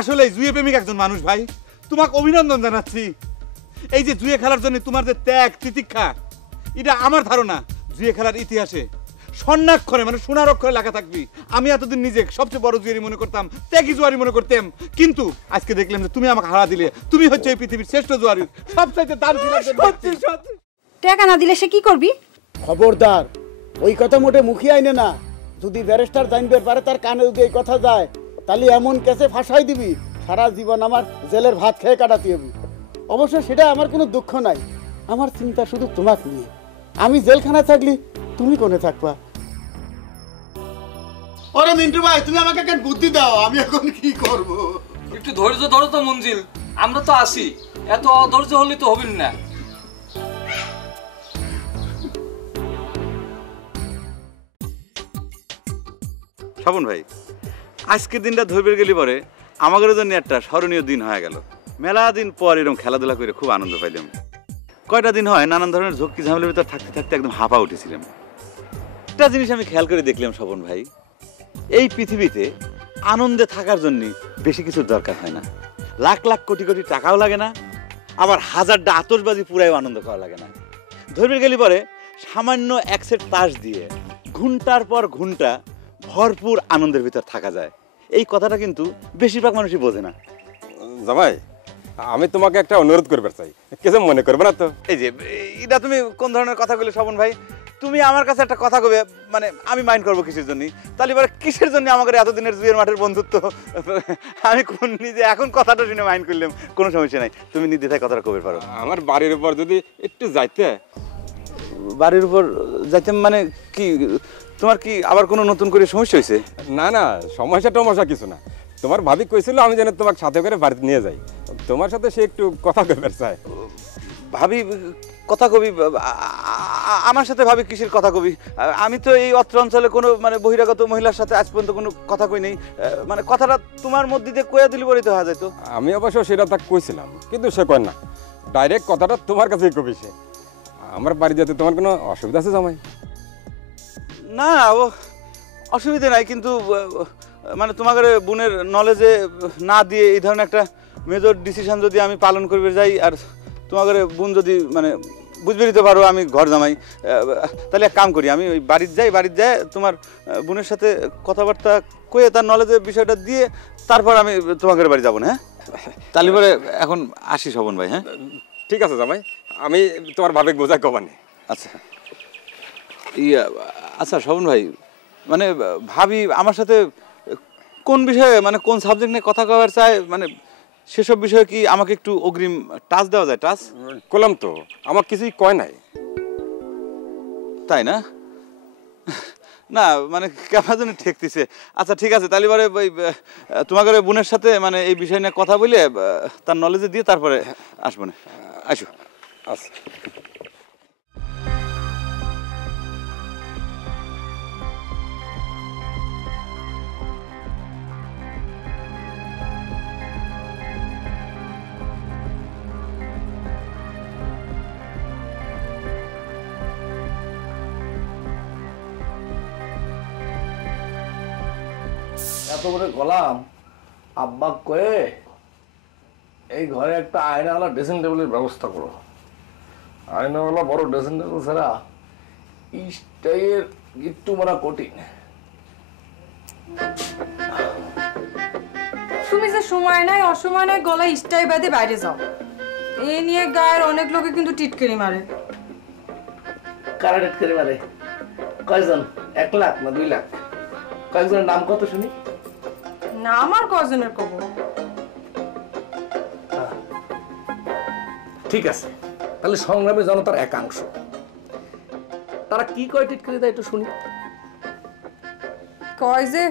আসলেই জুয়ে প্রেমিক একজন মানুষ ভাই, তোমাকে অভিনন্দন জানাচ্ছি। এই যে জুয়ে খেলার জন্য তোমার যে ত্যাগ তিতিক্ষা, এটা আমার ধারণা জুয়ে খেলার ইতিহাসে স্বর্ণাক্ষরে মানে সোনার অক্ষরে লেখা থাকবি। আমি এতদিন নিজে সবচেয়ে বড় জুয়ারি মনে করতাম, ত্যাগী জুয়ারি মনে করতাম, কিন্তু আজকে দেখলাম যে তুমি আমাকে হারা দিলে। তুমি হচ্ছে এই পৃথিবীর শ্রেষ্ঠ জুয়ারি, সবচাইতে দাম টাকা না দিলে সে কি করবি? খবরদার, ওই কথা মোটে মুখিয়ে আইনে না। যদি ব্যারিস্টার জানবে পারে তার কানে যদি এই কথা যায়, তাহলে এমন কেসে ফাঁসাই দিবি সারা জীবন আমার জেলের ভাত খেয়ে কাটাতে হবে। অবশ্য সেটা আমার কোনো দুঃখ নাই, আমার চিন্তা শুধু তোমাকে নিয়ে। আমি জেলখানায় থাকলি তুমি কোনে থাকবা? ওরে মিন্টু ভাই, তুমি আমাকে একটা বুদ্ধি দাও, আমি এখন কি করব? একটু ধৈর্য ধরো তো মঞ্জিল, আমরা তো আসি, এত অধৈর্য হলে তো হবেন না। স্বপন ভাই, আজকের দিনটা ধরবে গেলি পরে আমাদের জন্য একটা স্মরণীয় দিন হয়ে গেল। মেলা দিন পর এরকম খেলাধুলা করে খুব আনন্দ পাইলাম। কয়টা দিন হয় নানান ধরনের ঝক্কি ঝামেলার ভিতর থাকতে থাকতে একদম হাঁপা উঠেছিলাম। একটা জিনিস আমি খেয়াল করে দেখলাম স্বপন ভাই, এই পৃথিবীতে আনন্দে থাকার জন্য বেশি কিছুর দরকার হয় না। লাখ লাখ কোটি কোটি টাকাও লাগে না, আবার হাজারটা আতশবাজি পুরাই আনন্দ করা লাগে না। ধরবে গেলি পরে সামান্য এক সেট তাস দিয়ে ঘন্টার পর ঘন্টা ভরপুর আনন্দের ভিতর থাকা যায়। এই কথাটা কিন্তু বেশিরভাগ মানুষই বোঝে না। জামাই, আমি তোমাকে একটা অনুরোধ করবে চাই, কিছু মনে করবে না তো? এই যে এটা তুমি কোন ধরনের কথা বলে স্বপন ভাই? তুমি আমার কাছে একটা কথা কবে, মানে আমি মাইন্ড করবো কিসের জন্য? তাহলে এবার কিসের জন্য আমাদের এতদিনের জুয়ের মাঠের বন্ধুত্ব আমি কোন নিজে এখন কথাটা শুনে মাইন্ড করলাম, কোনো সমস্যা নাই। তুমি নির্দ্বিধায় কথাটা কবে পারো। আমার বাড়ির উপর যদি একটু যাইতে। বাড়ির উপর যাইতে মানে কি? তোমার কি আবার কোনো নতুন করে সমস্যা হয়েছে? না না, সমস্যা টমস্যা কিছু না। তোমার ভাবি কইছিল আমি যেন তোমাকে সাথে করে বাড়িতে নিয়ে যাই, তোমার সাথে সে একটু কথা কইতে চায়। ভাবি কথা কবি? আমার সাথে ভাবি কিসের কথা কবি? আমি তো এই অত্র অঞ্চলে কোনো মানে বহিরাগত মহিলার সাথে আজ পর্যন্ত কোনো কথা কই নেই। মানে কথাটা তোমার মধ্যে দিয়ে কয়া দিলি বলেই তো হওয়া যেত। আমি অবশ্য সেটা তাকে কইছিলাম, কিন্তু সে কয় না, ডাইরেক্ট কথাটা তোমার কাছেই কবি সে। আমার বাড়ি যেতে তোমার কোনো অসুবিধা আছে জামাই? না, ও অসুবিধা নাই, কিন্তু মানে তোমাদের বোনের নলেজে না দিয়ে এই ধরনের একটা মেজর ডিসিশন যদি আমি পালন করবে যাই, আর তোমাদের বোন যদি মানে বুঝবে নিতে পারো আমি ঘর জামাই, তাহলে এক কাম করি, আমি ওই বাড়িতে যাই তোমার বোনের সাথে কথাবার্তা কয়ে তার নলেজের বিষয়টা দিয়ে তারপর আমি তোমাদের বাড়ি যাবো না। হ্যাঁ, তাহলে পরে এখন আসি স্বপন ভাই। হ্যাঁ ঠিক আছে জামাই, আমি তোমার ভাবে বোঝাই কবানি। আচ্ছা আচ্ছা স্বপন ভাই, মানে ভাবি আমার সাথে কোন বিষয়ে মানে কোন সাবজেক্ট নিয়ে কথা কওয়ার চায়, মানে সেসব বিষয়ে কি আমাকে একটু অগ্রিম টাচ দেওয়া যায়? টাচ করলাম তো, আমার কিছুই কয় নাই। তাই না? না মানে কেমন যেন ঠেকতেছে। আচ্ছা ঠিক আছে, তাহলে এবারে ওই তোমাদের বোনের সাথে মানে এই বিষয় নিয়ে কথা বলে তার নলেজে দিয়ে তারপরে আসবো না। আসো। আচ্ছা এত করে গলাম আব্বা কয়ে এই ঘরে একটা আয়নাওয়ালা ড্রেসিং টেবিলের ব্যবস্থা করো। আয়নাওয়ালা বড় ড্রেসিং টেবিল ছাড়া স্টাইয়ের গিট্টু মারা কঠিন। তুমি যে সময় নাই অসময় নাই গলায় স্টাই বাঁধে বাইরে যাও, এই নিয়ে গায়ের অনেক লোকে কিন্তু টিটকারি মারে। কারা টিটকারি মারে? কয়জন? 1 লাখ না 2 লাখ? কয়েকজনের নাম কত শুনি? না আমার কজনের কব। ঠিক আছে, তাহলে সংগ্রামী জনতার একাংশ তারা কি কয় টিটকারি দেয় একটু শুনি। কয় যে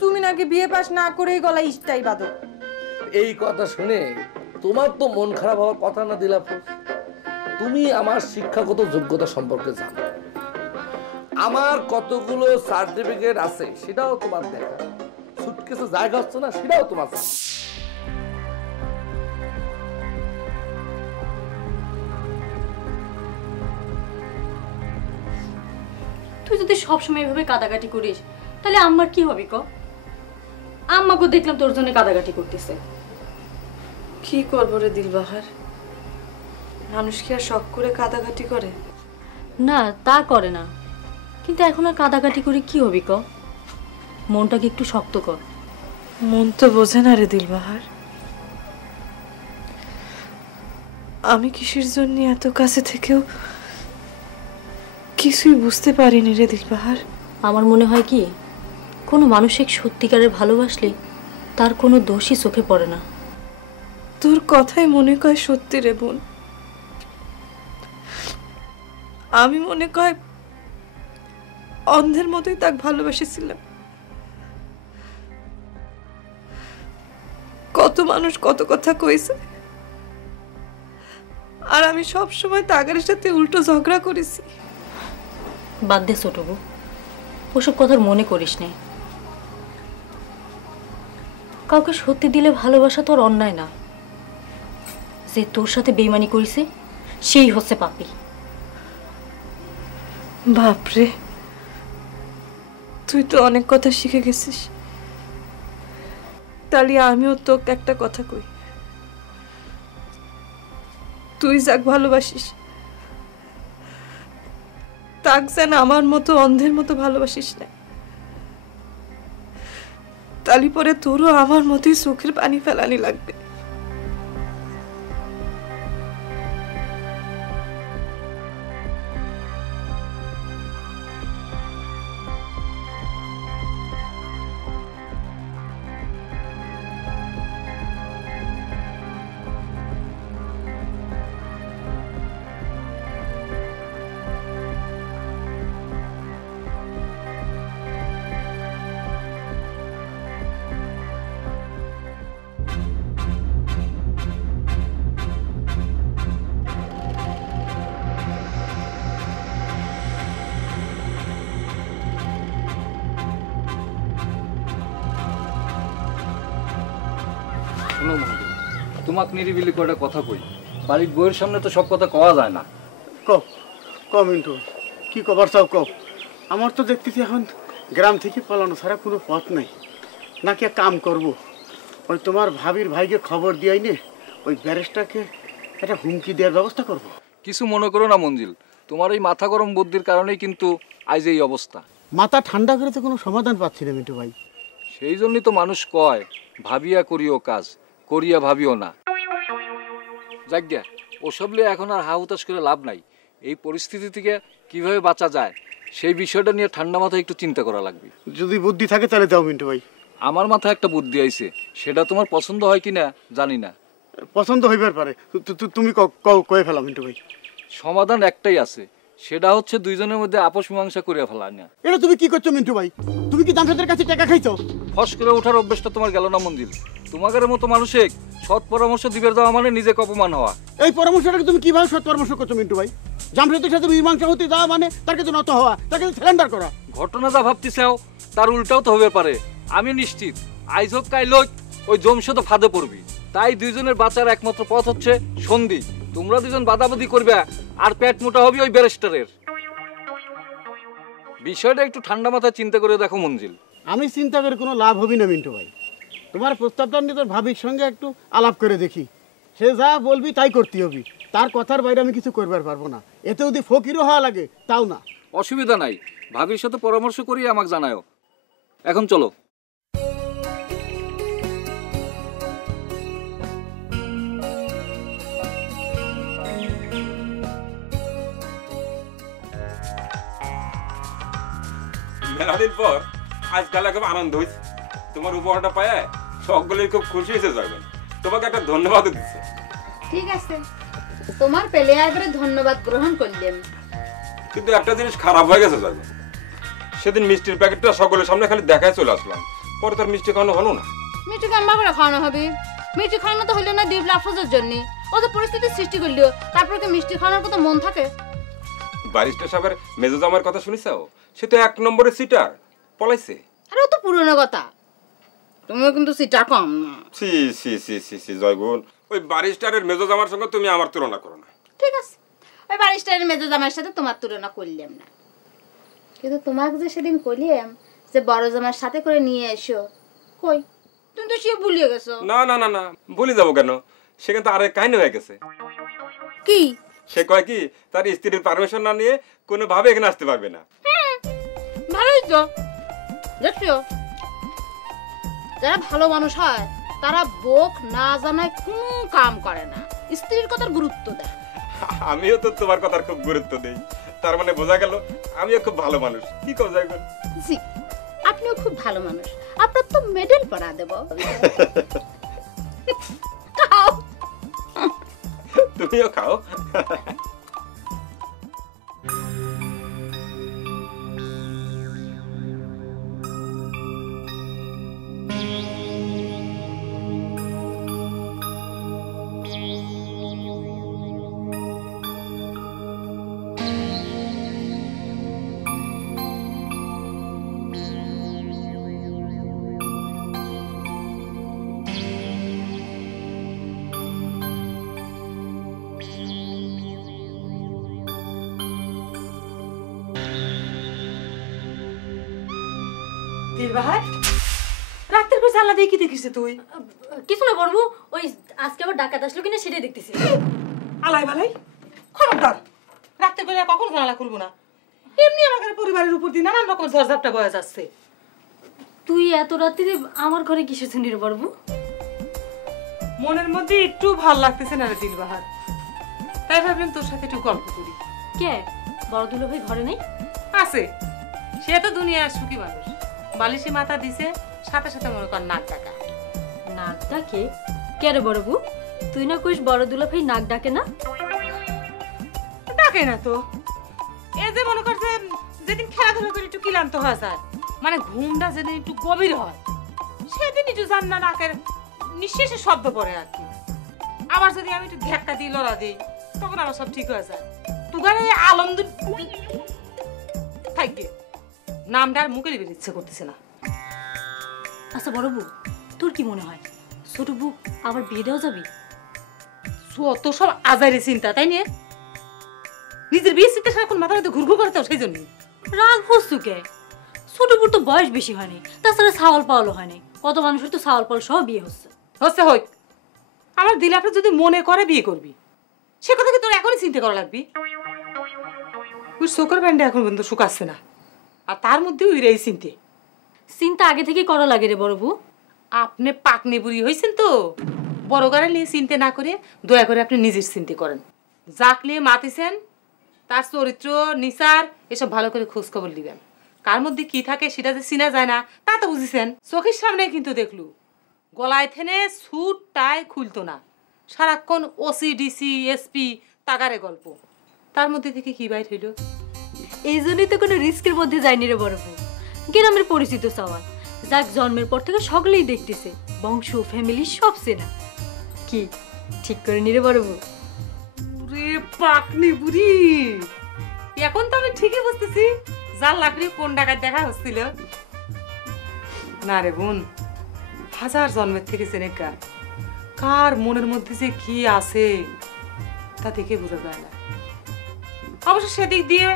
তুমি নাকি বিয়ে পাস না করেই গলায় স্টাই বাঁধো। এই কথা শুনে তোমার তো মন খারাপ হওয়ার কথা না দিলা। তুমি আমার শিক্ষাগত যোগ্যতা সম্পর্কে জানো, আমার কতগুলো সার্টিফিকেট আছে সেটাও তোমার দেখা, সুটকেসে জায়গা হচ্ছে না সেটাও তোমার জানা। তুই যদি সবসময় এভাবে কাটাকাটি করিস তাহলে আমার কি হবে ক? আম্মাকে দেখলাম তোর জন্য কাদাকাটি করতেছে। কি করবো রে দিলবাহার, মানুষ কি আর শখ করে কাদাকাটি করে? না তা করে না, কিন্তু এখন আর কাদাকাটি করে কি হবি ক? মনটাকে একটু শক্ত কর। মন তো বোঝে না রে দিলবাহার। আমি কিসের জন্য এত কাছে থেকেও কিছুই বুঝতে পারিনি রে দিলবাহার। আমার মনে হয় কি, কোনো মানুষিক সত্যিকারের ভালোবাসলে তার কোনো দোষই চোখে পড়ে না। তোর কথাই মনে কয় সত্যি রে বোন। আমি মনে কয় অন্ধের মতোই তাকে ভালোবেসেছিলাম। কত মানুষ কত কথা কইছে, আর আমি সব সময় তাগার সাথে উল্টো ঝগড়া করেছি। বাদ দে ছোট বউ, ওসব কথার মনে করিস নে। কাউকে সত্যি দিলে ভালোবাসা তোর অন্যায় না। যে তোর সাথে বেইমানি করেছে সেই হচ্ছে পাপী। বাপরে, তুই তো অনেক কথা শিখে গেছিস। তাহলে আমিও তোকে একটা কথা কই, তুই যাক ভালোবাসিস তাক যেন আমার মতো অন্ধের মতো ভালোবাসিস না। তালি পরে তোরও আমার মতোই চোখের পানি ফেলানি লাগবে। শোনো বন্ধু, তোমাকে নিরিবিলি করে কথা কই। বাড়ির বউয়ের সামনে তো সব কথা কওয়া যায় না। কও কও মিন্টু, কি কবার চাও কও। আমার তো দেখতেছি এখন গ্রাম থেকে পালানো ছাড়া কোনো পথ নেই। নাকি এক কাম করব, ওই তোমার ভাবির ভাইকে খবর দিয়াই নে ওই ব্যারেস্টারকে একটা হুমকি দেওয়ার ব্যবস্থা করব। কিছু মনে করো না মঞ্জিল, তোমার এই মাথা গরম বুদ্ধির কারণেই কিন্তু আজ এই অবস্থা। মাথা ঠান্ডা করে তো কোনো সমাধান পাচ্ছি না মিন্টু ভাই। সেই জন্যই তো মানুষ কয়, ভাবিয়া করিও কাজ, করিয়া ভাবিও না। যাজ্ঞা, ওসব নিয়ে এখন আর হাহুতাশ করে লাভ নাই। এই পরিস্থিতি থেকে কিভাবে বাঁচা যায় সেই বিষয়টা নিয়ে ঠান্ডা মাথায় একটু চিন্তা করা লাগবে। যদি বুদ্ধি থাকে তাহলে দাও মিন্টু ভাই। আমার মাথায় একটা বুদ্ধি আইছে, সেটা তোমার পছন্দ হয় কিনা জানি না। পছন্দ হইবার পারে, তুমি কয়ে ফেলা মিন্টু ভাই। সমাধান একটাই আছে, সেটা হচ্ছে দুইজনের মধ্যে আপোষ মীমাংসা করে ফেলা না। এটা তুমি কি করছো মিন্টু ভাই? তুমি কি জামশেদের কাছে টাকা খাইছো? ফস করে ওঠার অভ্যেসটা তোমার গেল না মঞ্জিল। তোমাদের মতো মানুষে সৎ পরামর্শ দিবে দেওয়া মানে নিজেকে অপমান হওয়া। এই পরামর্শটাকে তুমি কিভাবে সৎ পরামর্শ করছো মিন্টু ভাই? জামশেদের সাথে মীমাংসা হতে দেওয়া মানে তার কাছে নত হওয়া, তাকে সিলিন্ডার করা। ঘটনা যা ভাবতেছাও তার উল্টাও তো হতে পারে। আমি নিশ্চিত আইজ হোক কাইল হোক ওই জমশেদ ফাঁদে পড়বি। তাই দুইজনের বাঁচার একমাত্র পথ হচ্ছে সন্ধি। তোমরা দুজন বাদাবাদি করবে আর পেট মোটা হবে ওই ব্যারিস্টারের। বিষয়টা একটু ঠান্ডা মাথায় চিন্তা করে দেখো মঞ্জিল। আমি চিন্তা করে কোনো লাভ হবি না মিন্টু ভাই। তোমার প্রস্তাবটা নিয়ে তোর ভাবির সঙ্গে একটু আলাপ করে দেখি, সে যা বলবি তাই করতে হবি। তার কথার বাইরে আমি কিছু করবার পারবো না। এতে যদি ফকিরও হওয়া লাগে তাও না। অসুবিধা নাই, ভাবির সাথে পরামর্শ করি আমাকে জানাও। এখন চলো। মেলাদিন পর আজকাল খুব আনন্দ হয়েছে। তোমার উপহারটা পায় সকলেই খুব খুশি হয়েছে। যাবেন তোমাকে একটা ধন্যবাদ দিচ্ছে। ঠিক আছে, তোমার পেলে একবারে ধন্যবাদ গ্রহণ করলাম। কিন্তু একটা জিনিস খারাপ হয়ে গেছে যাবেন, সেদিন মিষ্টির প্যাকেটটা সকলের সামনে খালি দেখায় চলে আসলাম, পরে তার মিষ্টি খাওয়ানো হলো না। মিষ্টি কেমন করে খাওয়ানো হবে? মিষ্টি খাওয়ানো তো হলো না দিবলা আফরোজের জন্য। ও তো পরিস্থিতি সৃষ্টি করলো, তারপর কি মিষ্টি খাওয়ানোর কত মন থাকে? ব্যারিস্টার সাহেবের মেজো জামাইয়ের কথা শুনিছো? সে তো 1 নম্বরে সিটার, পলাইছে। আরে ও তো পুরনো কথা, তুমিও কিন্তু সিটা কম না। সি সি সি সি সি জয়গুণ, ওই ব্যারিস্টারের মেজো জামার সঙ্গে তুমি আমার তুলনা করো না। ঠিক আছে, ওই ব্যারিস্টারের মেজো জামাইয়ের সাথে তোমার তুলনা করলাম না, কিন্তু তোমাকে যে সেদিন কইলাম যে বড় জামার সাথে করে নিয়ে এসো, কই তুমি তো সে ভুলিয়ে গেছো। না না না না, ভুলে যাবো কেন? সেখানে তো আরেক কাহিনী হয়ে গেছে। কি? সে কয় কি তার স্ত্রীর পারমিশন না নিয়ে কোনোভাবে এখানে আসতে পারবে না। ভালোই তো, দেখছো যারা ভালো মানুষ হয় তারা বোক না জানায় কোনো কাম করে না, স্ত্রীর কথার গুরুত্ব দেয়। আমিও তো তোমার কথার খুব গুরুত্ব দেই, তার মানে বোঝা গেল আমিও খুব ভালো মানুষ। কি কও যাইবেন? জি, আপনিও খুব ভালো মানুষ, আপনার তো মেডেল পরা দেব। খাও। তুমিও খাও। দিলবাহার, রাতের পর জানলা দিয়ে কি দেখিস তুই? কিছু না বলবো, ওই আজকে আবার ডাকাত আসলো কিনা সেটাই দেখতেছি। আলাই বালাই, খবরদার রাতের বেলা কখন জানালা খুলবো না। এমনি আমাদের পরিবারের উপর দিয়ে নানান রকম ঝড়ঝাপটা বয়ে যাচ্ছে। তুই এত রাত্রিরে আমার ঘরে কিসের জন্য রে বলবো? মনের মধ্যে একটু ভাল লাগতেছে না রে দিলবাহার, তাই ভাবলাম তোর সাথে একটু গল্প করি। কে বড় দুলো ভাই ঘরে নেই? আছে, সে তো দুনিয়ার সুখী মানুষ। বালিশে মাথা দিছে, সাথে সাথে মনে কর নাক ডাকা। নাক ডাকে? কে রে বড়বু? তুই না কইস বড় দুলো ভাই নাক ডাকে না? ডাকে না তো, এ যে মনে করছে যেদিন খেলাধুলা করে একটু ক্লান্ত হয়ে যায়, মানে ঘুমটা যেদিন একটু গভীর হয়, সেদিন একটু জান্না নাকের নিঃশ্বাসের শব্দ পড়ে আর কি। আবার যদি আমি একটু ধাক্কা দিই, লড়া দিই, তখন আমার সব ঠিক হয়ে যায়। তুগারে আলম থাকবে, নামটা আর মুখে লিখে ইচ্ছে করতেছে না। আচ্ছা বড়বু, তোর কি মনে হয় ছোট বউ আবার বিয়ে দেওয়া যাবে? অত সব আজারে চিন্তা, তাই নিয়ে নিজের বিয়ে চিন্তা সারাক্ষণ মাথার মধ্যে ঘুরঘুর করে তো, সেই জন্যই রাগ হচ্ছু কে? ছোট বউর তো বয়স বেশি হয়নি, তাছাড়া ছাওয়াল পাওয়ালও হয়নি। কত মানুষের তো ছাওয়াল পাওয়াল সহ বিয়ে হচ্ছে। হচ্ছে হোক, আমার দিলে আপনি যদি মনে করে বিয়ে করবি, সে কথা কি তোর এখনই চিন্তা করা লাগবি? ওই শোকর ব্যান্ডে এখন পর্যন্ত শুকাচ্ছে না, আর তার মধ্যে ওই এই চিন্তে। চিন্তা আগে থেকে করা লাগে রে বড়বু। আপনি পাকনি বুড়ি হয়েছেন তো, বড় গাড়ি নিয়ে চিন্তা না করে দয়া করে আপনি নিজের চিন্তা করেন। যাক নিয়ে মাতিছেন তার চরিত্র নিসার এসব ভালো করে খোঁজ খবর দিবেন। কার মধ্যে কি থাকে সেটা যে চিনা যায় না তা তো বুঝেছেন। চোখের সামনে কিন্তু দেখলু গলায় থেনে স্যুট টাই খুলতো না, সারাক্ষণ ওসি ডিসি এসপি তাগারে গল্প। তার মধ্যে থেকে কি বাইর হইল? এই জন্যই তো কোনো রিস্কের মধ্যে যায়নি রে বড়বু। গ্রামের পরিচিত সওয়াল, যাক জন্মের পর থেকে সকলেই দেখতেছে, বংশ ফ্যামিলি সব চেনা। কি ঠিক করে নি রে বড়বু? রে পাকনি বুড়ি, এখন তো আমি ঠিকই বুঝতেছি যার লাকড়ি কোন ডাকাত দেখা হচ্ছিল। না রে বোন, হাজার জন্মের থেকে চেনে কার মনের মধ্যে যে কি আছে তা দেখে বোঝা যায় না। অবশ্য সেদিক দিয়ে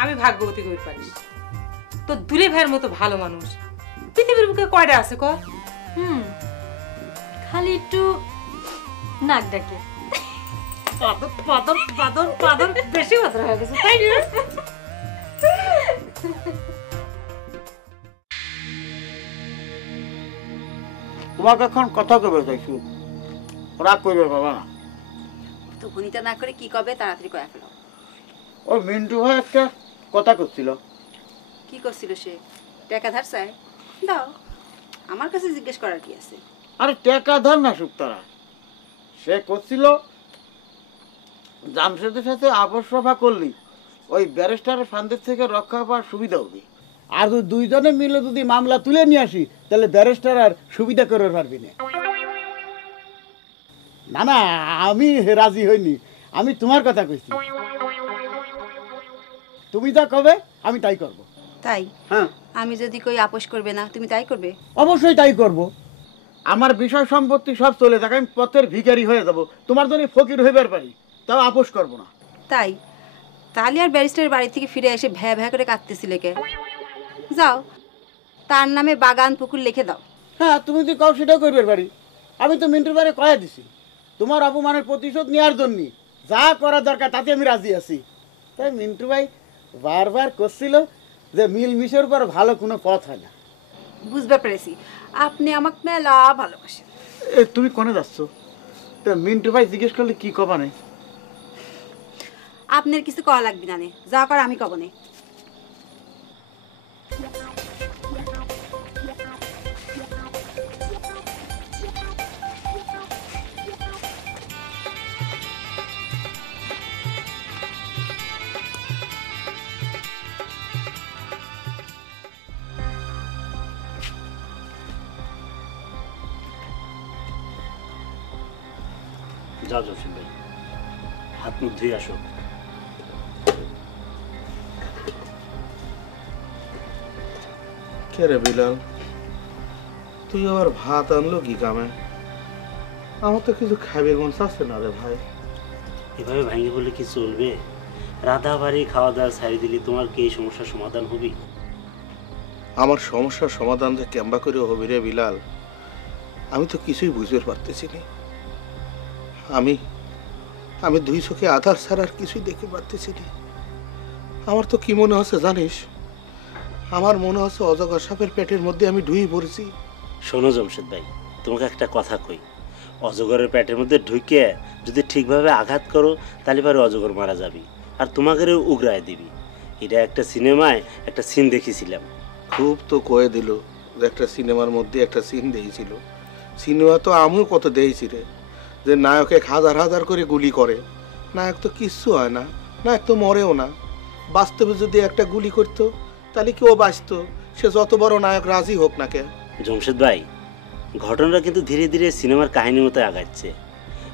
আমি ভাগ্যবতী করে পারিস। তো দুলে ভাইয়ের মতো ভালো মানুষ পৃথিবীর বুকে কয়টা আছে ক? খালি একটু নাক ডাকে। পাদর পাদর পাদর পাদর বেশি মাত্রা হয়ে গেছে, তাই না? তোমাকে এখন কথা কবে চাইছু, রাগ করবে বাবা না। তো ভনিতা না করে কি কবে তাড়াতাড়ি কয়া ফেলো। ওই মিন্টু ভাই একটা কথা করছিল। কি করছিল সে? টাকা ধার চায়? দাও, আমার কাছে জিজ্ঞেস করার কি আছে? আরে টাকা ধার না সুক্তারা, সে করছিল জামশেদের সাথে আপোষ সভা করলি ওই ব্যারিস্টারের ফান্দের থেকে রক্ষা পাওয়ার সুবিধা হবে। আর দুইজনে মিলে যদি মামলা তুলে নিয়ে আসি তাহলে ব্যারিস্টার আর সুবিধা করে পারবি না। না না, আমি রাজি হইনি, আমি তোমার কথা কইছি। তুমি যা কবে আমি তাই করব। তাই? হ্যাঁ, আমি যদি কই আপোষ করবে না, তুমি তাই করবে? অবশ্যই তাই করব। আমার বিষয় সম্পত্তি সব চলে যাক, আমি পথের ভিখারি হয়ে যাব, তোমার জন্য ফকির হইবার পারি, তাও আপোষ করব না। তাই? তাহলে আর ব্যারিস্টারের বাড়ি থেকে ফিরে এসে ভ্যা ভ্যা করে কাঁদতেছিলে কে? যাও, তার নামে বাগান পুকুর লিখে দাও। হ্যাঁ তুমি যদি কও সেটাও করবে পারি। আমি তো মিন্টুর বারে কয়ে দিছি তোমার অপমানের প্রতিশোধ নেওয়ার জন্য যা করা দরকার তাতে আমি রাজি আছি। তাই মিন্টু ভাই বারবার করছিল যে মিলমিশের পর ভালো কোনো পথ হয় না। বুঝতে পেরেছি, আপনি আমাকে মেলা ভালোবাসেন। এ তুমি কোনে যাচ্ছ? তা মিন্টু ভাই জিজ্ঞেস করলে কি কবা নেই? আপনার কিছু করা লাগবে না, যা করে আমি কব না। যাও জসিম ভাই, হাত মুখ ধুয়ে আসো। কে রে বিলাল, তুই আবার ভাত আনলো কি কামে? আমার তো কিছু খাবে মন চাচ্ছে না রে ভাই। এভাবে ভাঙে বললে কি চলবে? রাধা বাড়ি খাওয়া দাওয়া ছাড়ি দিলে তোমার কি এই সমস্যার সমাধান হবে? আমার সমস্যার সমাধান যে কেমবা করে হবে রে বিলাল, আমি তো কিছুই বুঝতে পারতেছি না। আমি আমি দুই চোখে আধার ছাড়া আর কিছুই দেখতে পারতেছি না। আমার তো কি মনে হচ্ছে জানিস? আমার মনে হচ্ছে অজগর সাপের পেটের মধ্যে আমি ঢুই পড়েছি। শোনো জমশেদ ভাই, তোমাকে একটা কথা কই। অজগরের পেটের মধ্যে ঢুকে যদি ঠিকভাবে আঘাত করো তাহলে পরে অজগর মারা যাবি, আর তোমাকে উগরায় দিবি। এটা একটা সিনেমায় একটা সিন দেখেছিলাম। খুব তো কয়ে দিল যে একটা সিনেমার মধ্যে একটা সিন দিয়েছিল। সিনেমা তো আমিও কত দিয়েছি রে, যে নায়কে হাজার হাজার করে গুলি করে, নায়ক তো কিচ্ছু হয় না, নায়ক তো মরেও না। বাস্তবে যদি একটা গুলি করতো তাহলে কি ও বাঁচতো, সে যত বড় নায়ক রাজি হোক না কে। জমশেদ ভাই, ঘটনাটা কিন্তু ধীরে ধীরে সিনেমার কাহিনীর মতো আগাচ্ছে।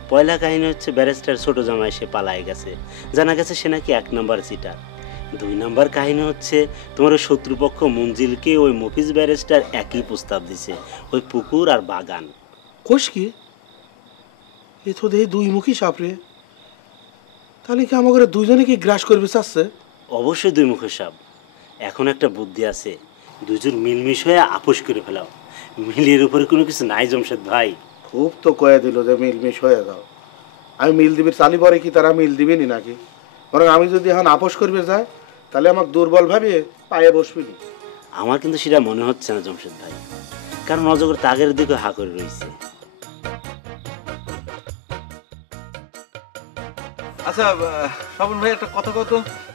পয়লা কাহিনী হচ্ছে ব্যারিস্টার ছোট জামাই সে পালায় গেছে, জানা গেছে সে নাকি 1 নম্বর চিটার। 2 নম্বর কাহিনী হচ্ছে তোমার ওই শত্রুপক্ষ মঞ্জিলকে ওই মফিজ ব্যারিস্টার একই প্রস্তাব দিছে, ওই পুকুর আর বাগান। কোষ কি এ তো দেখি দুই মুখী সাপরে, তাহলে কি আমাকে দুইজনে কি গ্রাস করবে চাচ্ছে? অবশ্যই 2 মুখের সাপ। এখন একটা বুদ্ধি আছে, দুজন মিলমিশ হয়ে আপোষ করে ফেলাও। মিলের উপরে কোনো কিছু নাই জমশেদ ভাই। খুব তো কয়ে দিল যে মিলমিশ হয়ে যাও। আমি মিল দিবির চালি পরে কি তারা মিল দিবেনি নাকি? বরং আমি যদি এখন আপোষ করবে যায় তাহলে আমাকে দুর্বল ভাবিয়ে পায়ে বসবিনি। আমার কিন্তু সেটা মনে হচ্ছে না জমশেদ ভাই, কারণ অজগর তাগের দিকে হা করে রয়েছে। আচ্ছা স্বপন ভাই, একটা কথা কত,